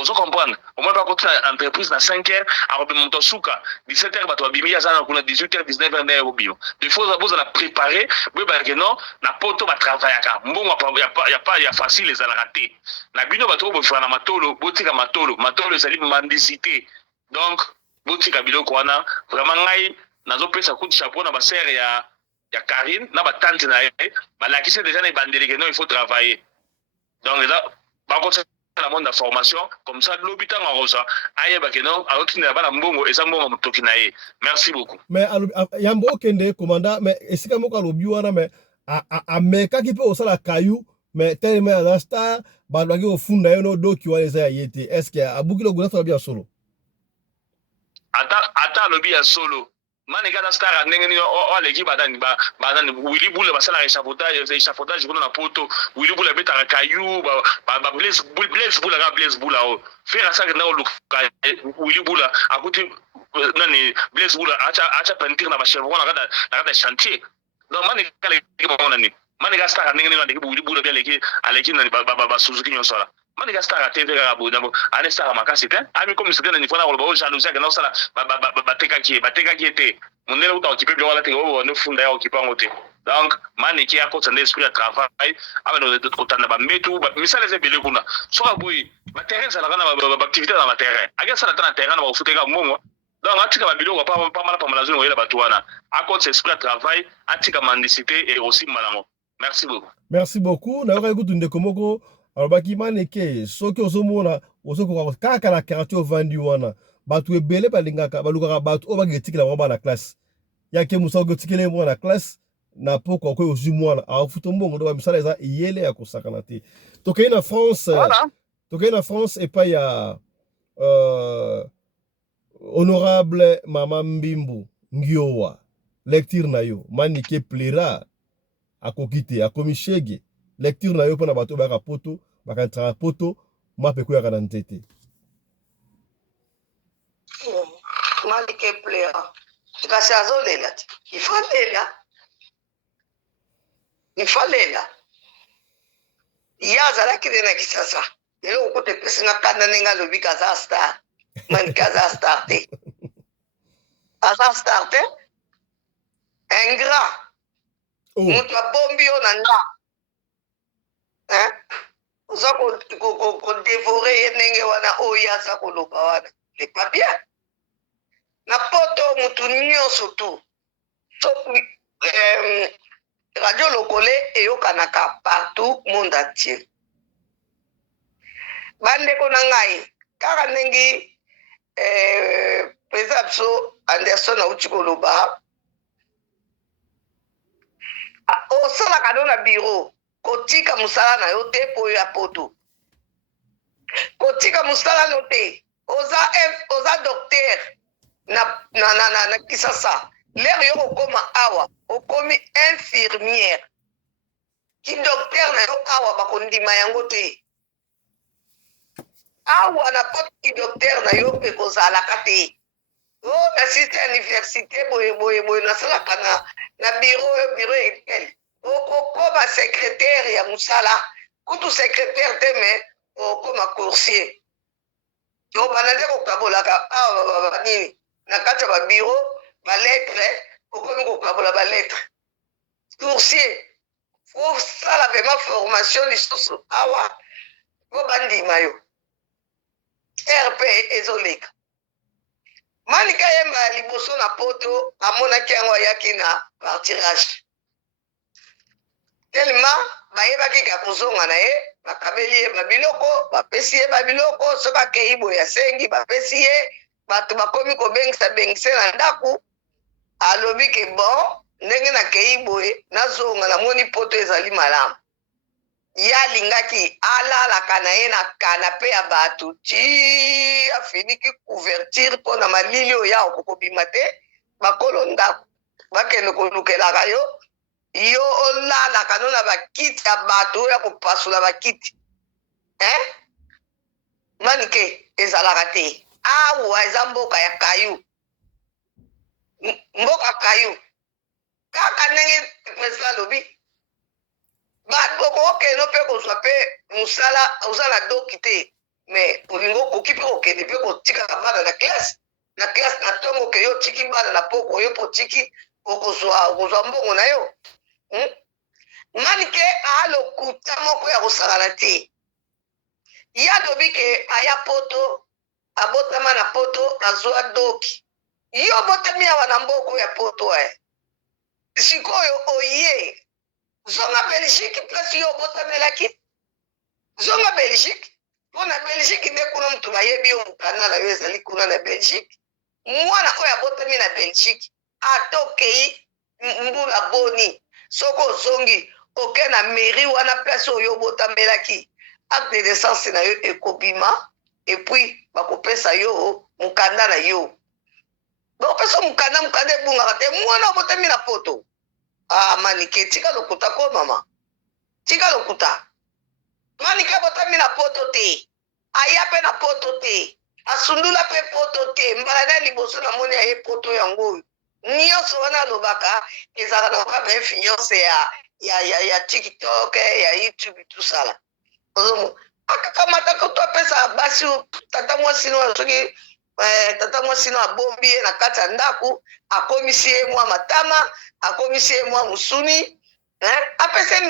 Vous comprenez? Au moins, pas continuer l'entreprise à 5 heures, à remonter au souka. 17 heures, tu vas bimir, à 18 heures, 19 heures, au bio. Des fois, vous allez préparer, vous allez non, na poto va travailler. Bon, il y a facile, les allez rater. Na bino, va trouver, vous faire na matolo, botika matolo, matolo, les allez mendicité. Donc, botika bilo, quoi, vraiment, nazo pesa coup de chapeau, na ba serre, ya Karine, na ba tante, na la qui c'est déjà, na bandeli, non, il faut travailler. Donc, là, par contre, la monde de formation comme ça l'hôpital en rosa aye bakeno aloti na bana mbongo esa mbongo mutoki na ye. Merci beaucoup. Mais yambo kende commandant mais esika moko alobi wana mais a meka ki pe osala kayu mais tellement à l'instant balaki ofunda yo no doki wana eza yete est-ce que abuki lo gona bien solo ata alobi ya solo mane kana star ndenge ni o leki badani Willy Boule basala échafaudage kuna na poto Willy Boule betaka kayu ba Blaise Boule ga Blaise Boule o faire ça na luka Willy Boule akuti nani Blaise Boule acha peinture na ba chevron na kada chantier donc mane kala ki ba nani mane ga star ndenge ni na leki Willy Boule bien leki aleki na ba Suzuki nyonso la mane ga star TV ga bo dabo ane star makasi te ami comme c'est que ni fona ko jalousie que na sala ba teka ki te mondela uta occupé bien wala te o no funda ya occupé ngote donc mane ki akota na esprit de travail aba no de kotana ba metu misala ze bele kuna so ka boy ba terrain sala kana ba activité dans la terrain aga sala na terrain na ba futeka mongo donc atika ba biloko pa mala zone oyela batuana akota esprit de travail atika mendicité et aussi malamo. Merci beaucoup. Merci beaucoup na yoka ekutunde komoko alobaki maneke soki ozomona ozokoka kaka na quartier ovandi wana batu ebele balingaka balukaka batu oyo baketikela mwa bana classe yake musa oketikele mwa na classe na poko okoki ozwi mwana afuta mbongo ndo bamisala eza iyele ya kosakana te tokei na France voilà. Tokei na France epai ya honorable mama Mbimbu Ngiowa lecture na yo manike plaira akoki te akomi shege lecture na yo mpona bato baka poto bakantraka poto mape kuyaka na nzete malike plaira kasi azolela te ifalela ye azalaki te na kisasa lelo okota epesinga kanda ndenge alobi kaza star manike aza star te aza star te ingrat moto abombi yo na nda oza kodevore ye ndenge wana oyo aza koloba wana lepa bien na poto motu nyonso tu soki radio lokole eyokanaka partout monde entier bandeko na ngai kaka ndenge président biso Anderson auti koloba osalaka no na biro kotika musala na yo te po ya poto kotika musala no te oza docteur na kisasa lero yo kokoma awa okomi infirmière ki docteur na yo awa bakondima yango te awa na poto ki docteur na yo mpe kozalaka te nasiste université boye nasalaka na biro etel okokoma secrétaire ya musala kutu secrétaire te me okoma coursier obana nde kokabolaka awa banini na kati ya babiro balettre okomi kokabola balettre coursier fosala vraiment formation lisusu awa po bandima yo rp ezoleka manika yemba liboso na poto amonaki yango ayaki na partirage tellement bayebaki ka kozonga na ye bakabeli ye babiloko bapesi ye babiloko so bakei boye asengi bapesi ye bato bakomi kobengisa na ndako alobi ke bon ndenge nakei boye nazonga namoni poto ezali malamu ye alingaki alalaka na ye na kanape ya bato ti afiniki couverture mpo na malili oyo ya okokobima te bakolo ndako bakende kolukelaka yo yo olalaka no na bakiti ya bato oyo ya kopasula bakiti manike ezalaka te awa eza mboka ya kayu mboka kayu kaka ndenge president alobi bato okokende mpe kozwa mpe mosala oza na doki te mais olingo koki mpe kokende mpe kotikaka bana na classe na ntongo ke yo tiki bana na poko yo mpo tiki okozwa mbongo na yo. Manike alokuta moko ya kosakana te. Ye alobi ke aya poto abotama na poto azwa doki. Yo botami awa na mboko ya poto sikoyo oye zonga Belgique place yo botamelaki zonga Belgique mpona Belgique nde kuna mutu bayebi yo mokanda na yo ezali kuna na Belgique. Mwana oyo abotami na Belgique atokei mbula boni soko ozongi oke na mairie wana place oyo botamelaki acte de naissance na yo ekobima epuis bakopesa yo mokanda na yo bakopesa mokanda ebungaka te mwana obotami na poto. Manike tika lokuta ko mama tika lokuta Manike abotami na poto te aya pe na poto te asundula pe poto te mbala na liboso na moni aye poto yango nyonso wana alobaka ezalaka na kaba influence ya TikTok ya YouTube tusala akakamata koto apesa basi tata mwasino soki tata mwasino abombi ye na kati ya ndako akomisi ye mwa matama akomisi ye mwa musuni apese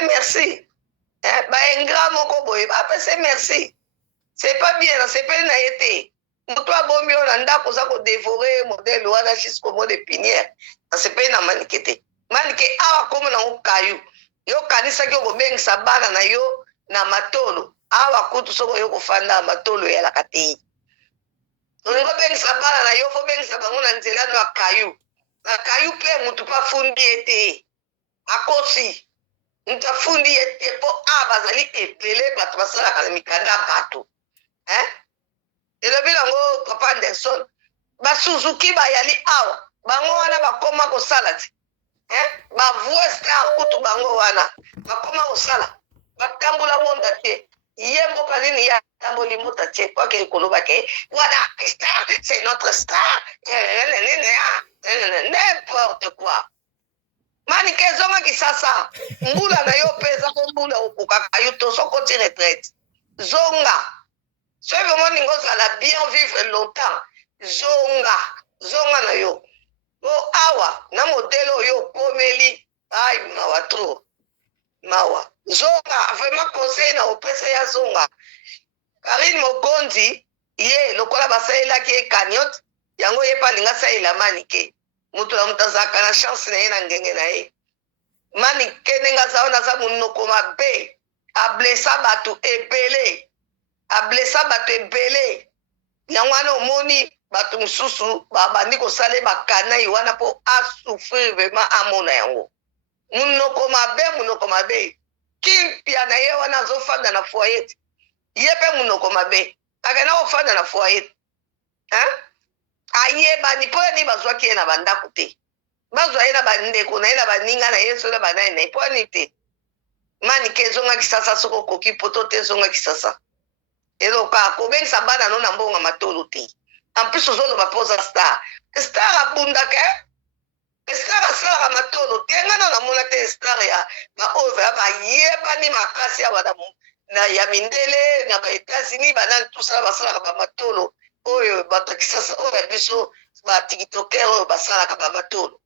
merci baingra moko boye apese merci. C'est pas bien, c'est pas na été. Mutu abombi yo na ndako za ko dévorer modèle wana jusqu'au mot de pinière. C'est pas na Manike te. Manike awa komo na okayu. Yo kanisa ki obengisa bana na yo na matolo. Awa kutu soko yo kofanda matolo ya lakati. Olingo bengisa bana na yo fo bengisa bango na nzela no akayu. Na kayu pe mutu pa fundi ete. Akosi. Mutu fundi ete po bazali epele bato basalaka na mikanda bato. Elobi nango Papa Anderson basuzuki bayali awa bango wana bakoma kosala te bavue star kutu bango wana bakoma kosala batambola monda te ye mboka nini ya tamboli mota te kwake koloba ke voilà star c'est notre star n'importe quoi. Manike zonga kisasa mbula na yo pesa ko mbula okokaka yo to soko ti retraite zonga. Soki vraiment ningo zala bien vivre longtemps zonga na yo po awa na modele oyo komeli ai mawa trop mawa zonga vraiment conseil na opesa ya zonga. Karine Mokonzi ye lokola basalelaki ye cagnotte yango ye pa alinga asalela Manike mutu na mutu azalaka na chance na ye na ngenge na ye. Manike ndenge aza wana aza monoko mabe ablesa bato ebele yango wana omoni bato mosusu babandi kosala bakanai wana mpo asouffrir vraiment amona yango monoko mabe kimpia na ye wana azofanda na foyer te ye mpe monoko mabe akenda kofanda na foyer ayebani mpo yani bazwaki ye na bandako te bazwa ye na bandeko na ye na baninga na ye so na banai na ye mpo yani te. Manike ezonga kisasa soko koki poto te ezonga kisasa eloka kobengisa bana no na mbongo matolo te en plus ozoloba poza star abundaka star asalaka matolo te ngana namona te star ya baove bayebani makasi awa na ya mindele na baetats-unis banani tosala basalaka bamatolo oyo bato ya kisasa oyo ya biso batiktoker oyo basalaka bamatolo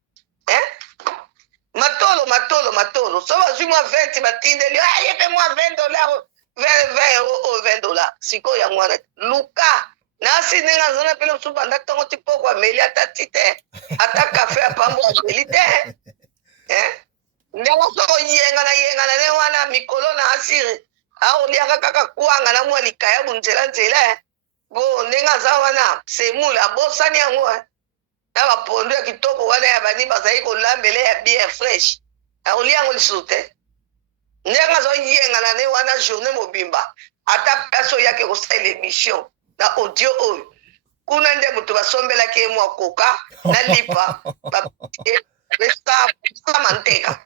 matolo so bazwi mwa 20 batindeli yepe mwa $20 $20 sikoyo yango wana luka nasi ndenge azana pele mosusu banda ntongo ti poko ameli ata ti te ata kafe apambo ameli te ndenge soko yengana ne wana mikolo na asiri aoliaka kaka kwanga na mwa likaya bunzela bo ndenge aza wana semule abosani yango na bapondo ya kitoko wana ya bani bazali kolambela ya bien fresh aolia yango lisusu te ndenge azoyengana ne wana journée mobimba ata place oyo yake kosala émission na audio oyo kuna nde moto basombelaki ye mwa koka na lipa manteka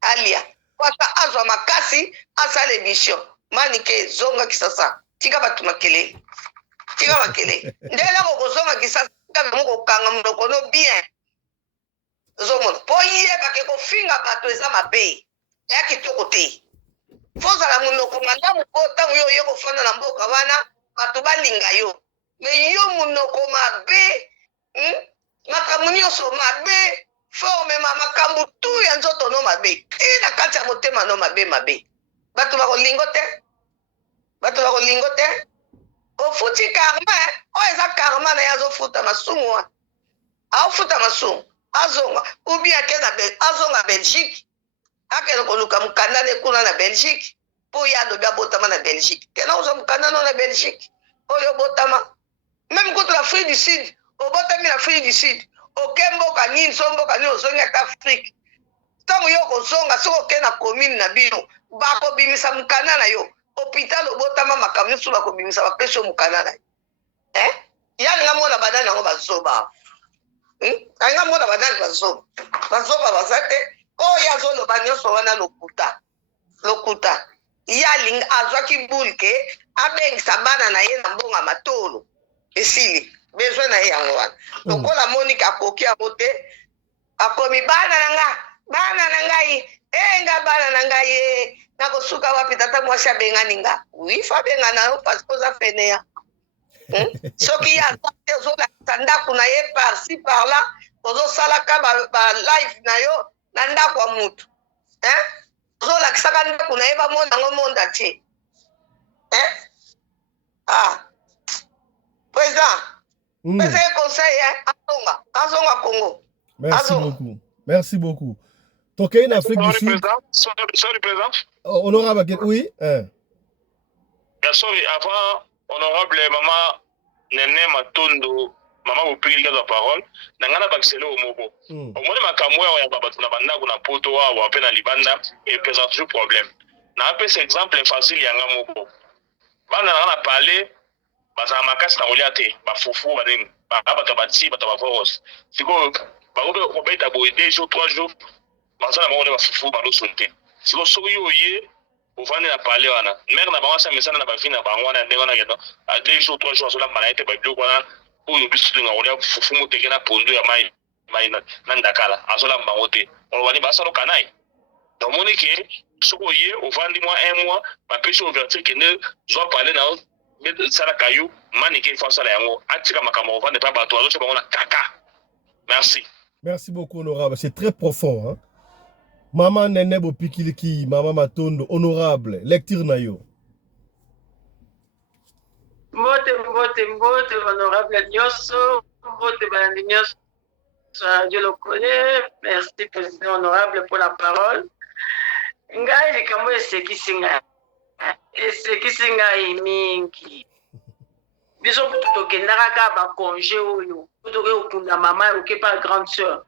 alia kwata azwa makasi asala émission Manike zonga kisasa tika bato makelele ndenge nako kozonga kisasa moko kokanga monoko no bien ozomona mpo yebake kofinga bato eza mabe ya kitoko te Foza la munoko malamu po tango yo yo kofanda na mboka wana bato balinga yo. Me yo munoko mabe, makambo nyonso mabe, forme makambo tu ya nzoto no mabe. Na kati ya motema no mabe. Bato bakolingo te. Bato bakolingo te. Ofuti karma, eza karma na yazo futa masumu wa. Aofuta masumu, azonga, ubi akena azonga Belgique. Akena koluka mukandane kuna na Belgique. Po ya do bia botama na Belgique. Kena uzo mukandane na Belgique. Oyo botama. Même contre l'Afrique du Sud, obotami l'Afrique du Sud. Okembo kanini sombo kanini ozonga ta Afrique. Tango yo kozonga soko kena commune na bino, bako bimisa mukanda na yo. Hôpital obotama makamyo so bako bimisa ba peso mukanda na. Ya nga mona badana ngo bazoba. Anga mona badana bazoba. Bazoba bazate. Ya zolo banyoso wana lokuta. Ya ling azwaki bulke abengisa bana na ye na mbonga matolo. Esili besoin na ye yango wana. Lokola Monica akoki amote akomi bana na ngai nga bana na ngai nakosuka wapi tata mwasi abengani nga. Oui, fa bengana yo parce que oza fenea. Soki ya ozolakisa ndako na ye par-ci par-là ozosalaka ba live na yo na ndako ya mutu. Ozolakisaka ndako na ye bamona yango monda te. Président, président conseil, Azonga Congo. Merci beaucoup. Toké en Afrique du Sud. Sorry, président. Honorable, oui. Sorry, avant, honorable maman Nene Matondo, maman Opili la parole, nangana baxelo au mobo. Au moins makamwe ya babatu na banda kuna poto wa pe na libanda et présente toujours problème. Na appel cet exemple facile yanga moko. Bana na parler bazala makasi na kolia te bafufu banini bato bati bato bavoros sikoyo bakobe kobeta boye 2 jours 3 jours bazala bango nde bafufu baloso te sikoyo soki oye ofandi na pale wana mere na bango asa mesana na bavi na bango wana ndenge wana keno 2 jours 3 jours azolamba na ye te babiloko wana oyo biso tolinga kolia fufu moteke na pondu ya mai na ndakala azolamba bango te olobani basaloka naye donc omoni ke soki oye ofandi mwa 1 mois bapesi ouverture kende zwa pale na sala kayu manike fa sala yango atika makambo vande pa bato azo bango na kaka. Merci beaucoup honorable, c'est très profond hein. Maman Nene Bopikiliki, maman Matondo, honorable lecture na yo. Mbote honorable Nyoso, mbote bandi Nyoso, Dieu le connaît. Merci président honorable pour la parole. Ngai likambo esekisinga mingi biso tokendaka ka bakonge oyo toke okunda mama oke pa grande sœur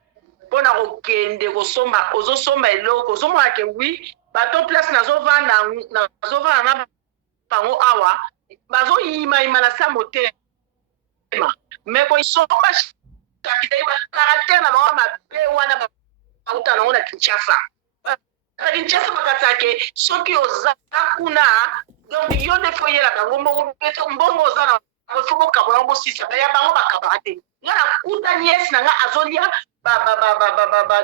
mpona kokende kosomba ozosomba eloko ozomona ke wi bato place nazovanda na bango awa bazoyimayima na sa motema me koisomba kapitali bakaratere na bango mabe wana bauta nango na Kinshasa Kinshasa bakatake soki oza kuna donc yo nde fo yela bango mbongo oza na fo bokabola ngo sisa ya bango bakabaka te nga na kuta niesi na nga azolia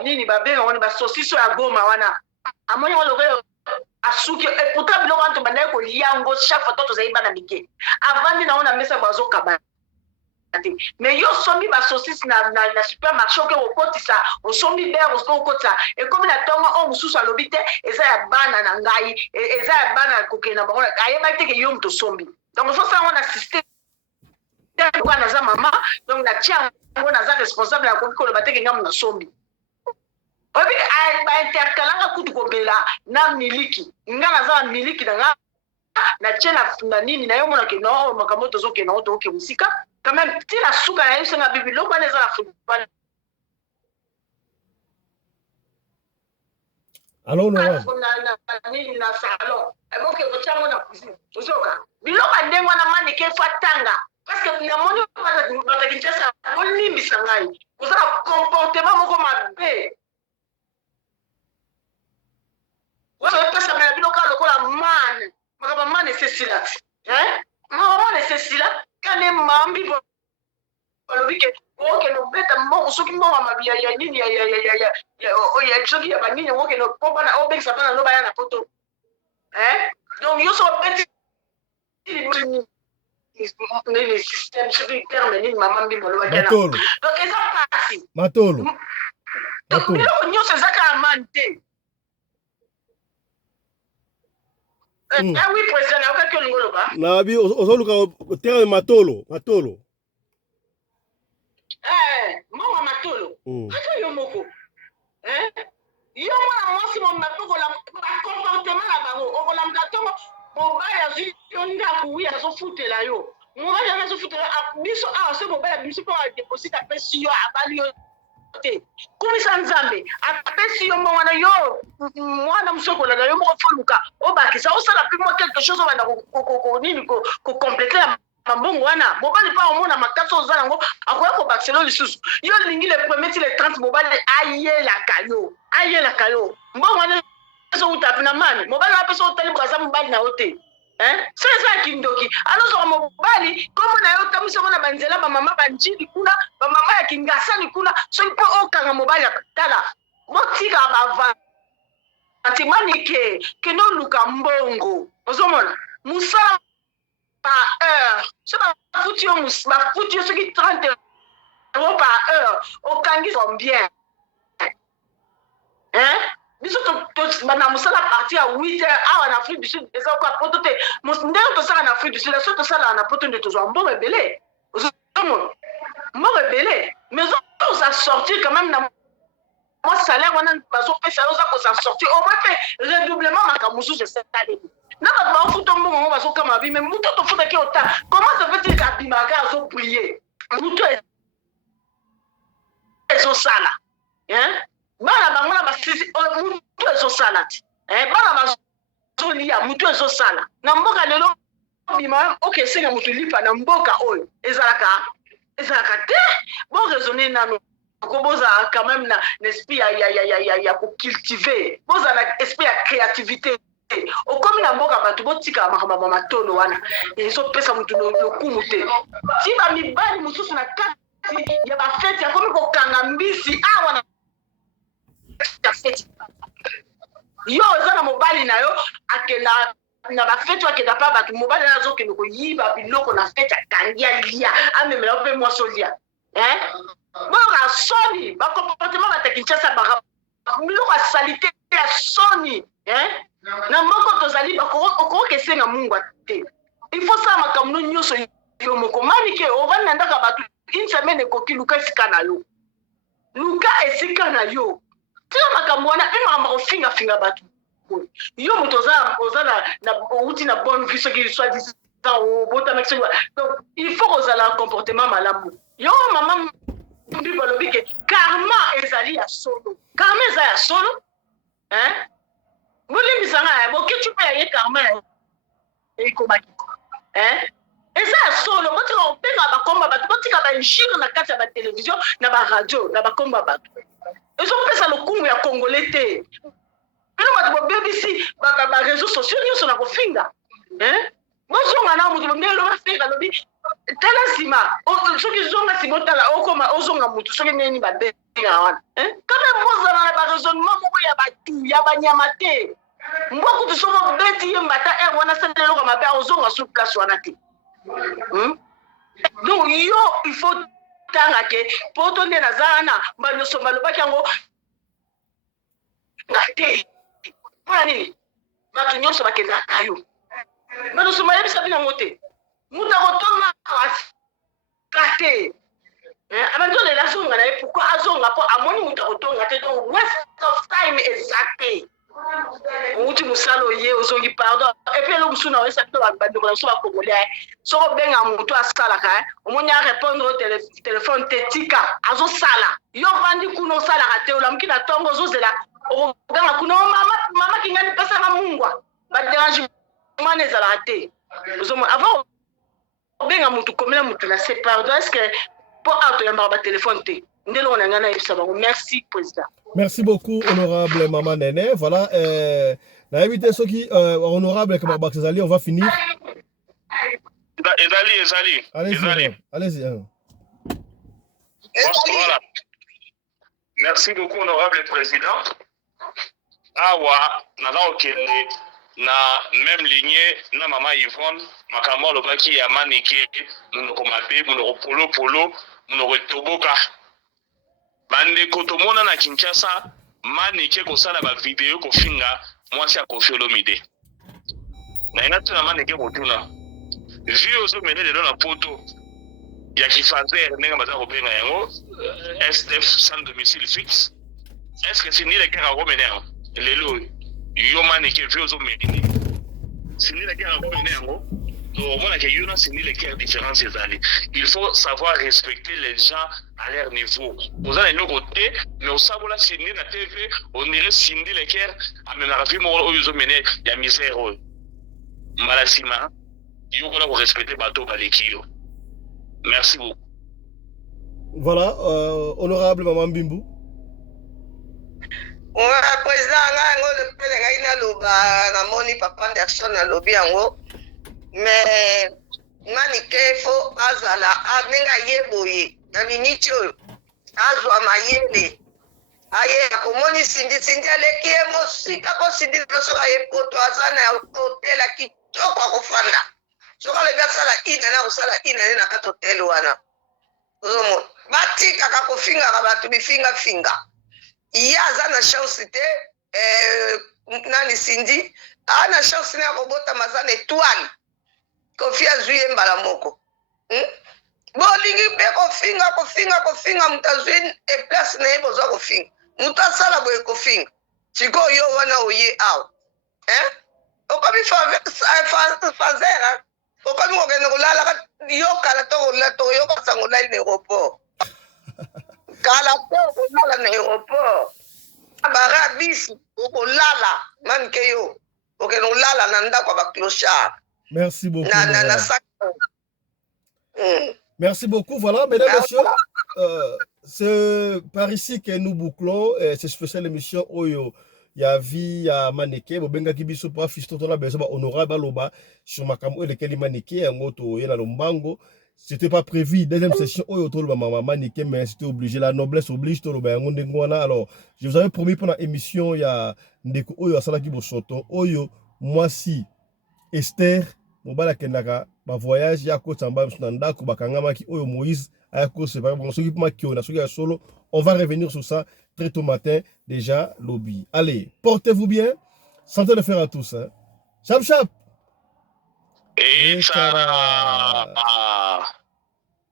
nini babenga ngoni basosiso ya Goma wana amoni ngo lokoyo asuki pourtant biloko wana tobandaki kolia yango chaque fois to tozali bana mike avandi nango na mesa bazokaba mais yo sombi ba saucisse na supermarché ke okotisa osombi beurre okotisa et comme la tonga o mususu alobi te eza ya bana na ngai eza ya bana kokena bango ayeba te ke yo mto sombi donc faut ça on a système kwa naza mama donc na tia ngo naza responsable ya kokolo bateke ngamu na sombi obi ba intercalanga kutu kobela na miliki nga naza miliki na na tchela na nini na yo mona ke no makambo tozo ke no to ke musika quand même ti la suka ya yusa na bibi lokwa neza la football alors no na nini na salon e mo ke ko chango na cuisine uzoka biloka ndengo na mani ke fatanga parce que na moni ba ta Kinshasa ko limbi sangai uza comportement moko mabe wa pesa na biloka lokola man makaba man esesila makaba man esesila kane mambi bolobike oke no beta mo soki mo mabia ya nini ya soki ya banini oke no pomba na obek sapana no baya na poto hein donc yo so petit les systèmes sur le terme ni maman mbi molo bakana Matolo. donc eza pasi Matolo. donc biloko nyonso ezaka amani te oui président naokaki olingo loba nabi ozoluka terme matolo mama matolo kaka yo moko yo mwana mwasi momapokola bacomportement na bango okolamuka ntongo mobali azwi yo ndako wi azofutela yo mobali yango azofutela biso awa so mobali abimisi mpo adeposite apesi yo abali yo te kumisa nzambe apesi yo mbo wana yo mwana mosokola na yo moko foluka obakisa osala mpe mwa quelque chose obanda nini kokomplete mambongo wana mobali mpa omona makasi oza yango akoya kobakisela lisusu yo lingi le premier ti le 30 mobali ayelaka yo mbongo wana ezouta mpe na mani mobali apesa otali braza mobali na yo te so eza ya kindoki alozoka mobali kombo na yo otamisango na banzela bamama banjili kuna bamama ya kingasani kuna soki mpo okanga mobali ya tala botika bavantimanike kende oluka mbongo ozomona mosala par heure so bafuti yo soki 30 euros par heure okangi combien biso na mosala parti ya 8 heures awa na Afrique du Sud eza kwa poto te ndenge tosala na Afrique du Sud so tosala na poto nde tozwa mbongo ebele mbongo ebele mais oza sortir quand même na mwa salaire wana bazopesa yo oza kosa sortir au moins mpe redoublement makambo mosusu esalemi na bato baofuta mbongo ngo bazokama bi mais mutu tofutaki ota comment ça fait-il kabimaka azobrie mutu ezosala bana bango na basisi mutu ezosala ti bana bazolia mutu ezosala na mboka lelo bima okesenga mutu lipa na mboka oyo ezalaka te bo raisonner nano koboza quand même na esprit ya kocultiver boza na esprit ya créativité okomi na mboka bato botika makambo matolo wana ezopesa mutu lokumu te ti bamibali mosusu na kati ya bafeti akomi kokanga mbisi awa na feti yo eza na mobali na yo akenda na bafeti akenda mpa bato mobali na azokende koyiba biloko na feti akangi alia amemela mpe mwasi olia boka soni bakomportement batekinchasa biloko ya salite ya soni na moko tozali okokesenga mungu te il faut sala makambo nyonso yo moko manike ovandi na ndaka bato une semaine ekoki luka esika na yo tina makambo wana mpe makambo kofingafinga bato yo moto oza na outi na bonne vie soki soit disant obotamaki soki donc il faut kozala comportement malamu yo mama mbi balobi ke karma ezali ya solo karma eza ya solo bolimbisanga boketu mpe yaye karma ekomaki eza ya solo botika kobenga bakomba bato botika baingire na kati ya batelevizio na baradio na bakomba bato ezopesa lokumu ya congolais te pelo bato bobebisi bareseau sociaux nyonso na kofinga bozonga na moto ndenge loba feka lobi tala nsima soki zonga nsima otala okoma ozonga motu soki neni babenga wana kame bozala na baraisonnement moko ya batu ya banyama te mbokutu soko beti ye mbata ere wana sala eloko mabe ozonga sur place wana te donc yo il faut tanga ke poto nde naza wana banyonso balobaki yango nga te mpona nini bato nyonso bakendaka yo banyonso mayebisa bino yango te mutu akotonga ka te abandi olela azonga na ye pourkui azonga mpo amoni mutu akotonga te donc waste of time eza te outi mosala oye ozongi pardon epuis elo mosu na oyesa bito bandeko na biso bakongolais soko obenga motu asalaka omoni arépondre o telefone te tika azosala yo vandi kuna osalaka te olamuki na ntongo ozozela okoganga kuna mama kingani pesaka mungwa baderange mwana ezalaka te avant obenga motu komela motu na se pardon est ce que mpo awa toyambaka batelefone te nde eloko na ngai nayebisa bango merci président. Merci beaucoup, honorable Maman Nene. Voilà, na évité ce qui honorable comme Bakzali, on va finir. Ezali. Allez-y. Voilà. Merci beaucoup, honorable président. Awa, naza okende na même lignée na mama Yvonne makambo alobaki ya manike munoko mabe munoko polo munoko toboka bandeko tomona na Kinshasa manike kosala ba video kofinga mwasi ya Koffi Olomide na inatu na manike motuna vio zo mene lelo na poto ya kifazer ndenge baza kobenga yango SDF sans domicile fixe. Est-ce que c'est ni les gars à remener lelo yo manike vio zo mene c'est ni les gars à remener yango donc on a que yona c'est ni les gars différence ezali. Il faut savoir respecter les gens à leur niveau. Vous allez nous côté mais au sabola c'est ni la TV on dirait Cindy les gars amena rafi mo oyo zo mene ya misère malasima yo ko la respecter bateau balekio. Merci beaucoup. Voilà, honorable Maman Bimbu. Président nga le pele ngai na loba na moni papa Anderson na lobi yango mais manike fo azala aninga yeboye na miniti oyo azwa mayele aye akomoni sindi aleki ye mosika ko sindi soka ye poto azana ya hotel kitoko akofanda soka lebi asala ina na kosala ina na kati hotel wana ozomo batikaka kofingaka bato bifingafinga iye aza na chance te nani sindi ana chance na kobotama aza na étoile Koffi azwi ye mbala moko bolingi mpe kofinga moto azwi eplace na ye bozwa kofinga moto asala boye kofinga sikoyo yo wana oye awa okomi fazera okomi kokende kolala yokala tokoyoka sango olali na aéroport kala te okolala na aéroport bara bisi okolala manike yo okende kolala na ndako ya baclochard. Merci beaucoup. Merci beaucoup. Voilà, mesdames et messieurs, c'est par ici que nous bouclons cette spéciale émission Oyo. Ya vie ya maneke bobenga kibiso pa fisto tona beso ba honorable loba sur makambo lequel maneke ngoto yena lombango. C'était pas prévu deuxième session Oyo to mama maneke mais c'était obligé, la noblesse oblige to loba ngo ndengwana. Alors je vous avais promis pendant émission ya ndeko Oyo asala ki bosoto Oyo moi si Esther mobala kendaka ba voyage ya ko tsamba msnanda ko bakangama ki Oyo Moïse ayako se ba bon soki puma kiona soki ya solo. On va revenir sur ça très tôt matin déjà lobby. Allez, portez-vous bien. Santé de fer à tous. Hein. Chap chap. Et ça.